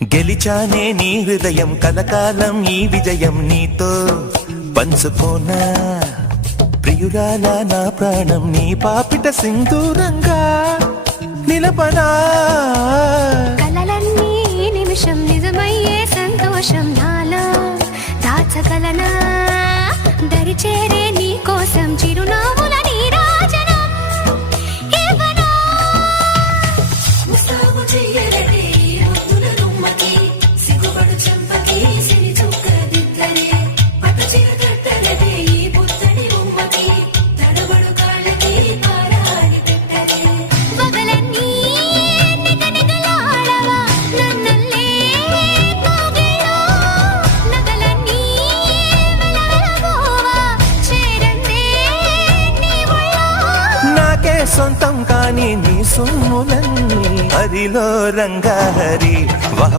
గెలిచానే నీ హృదయం కలకాలం ఈ విజయం నీతో పంచుకోనా ప్రియురాలా నా ప్రాణం నీ పాపిట సింధూరంగా నిలపనా కలలన్నీ నిమిషం నిజమయ్యే సంతోషం నాలో దాచగలనా దరిచేరే నీ కోసం చిరునవ్వుల నీరాజనం ఇవ్వనా ముస్తాబు చెయ్యలే ముద్దుల రుమ్మకి సిగ్గుపడు చెంపకి సిరి చుక్క దిద్దలే పట్టు చీర కట్టలే ఈ పుత్తడి బొమ్మకి తడబడు కాళ్ళకి పారాడి పెట్టలే పగలన్నీ నిగనిగలాడవా నన్నల్లే కాగేలో నగలన్నీ వెలవెలబోవా చేరందే నీ ఒళ్ళో నాకే సొంతం కాని నీ సొమ్ములన్నీ హరిలో రంగా హరి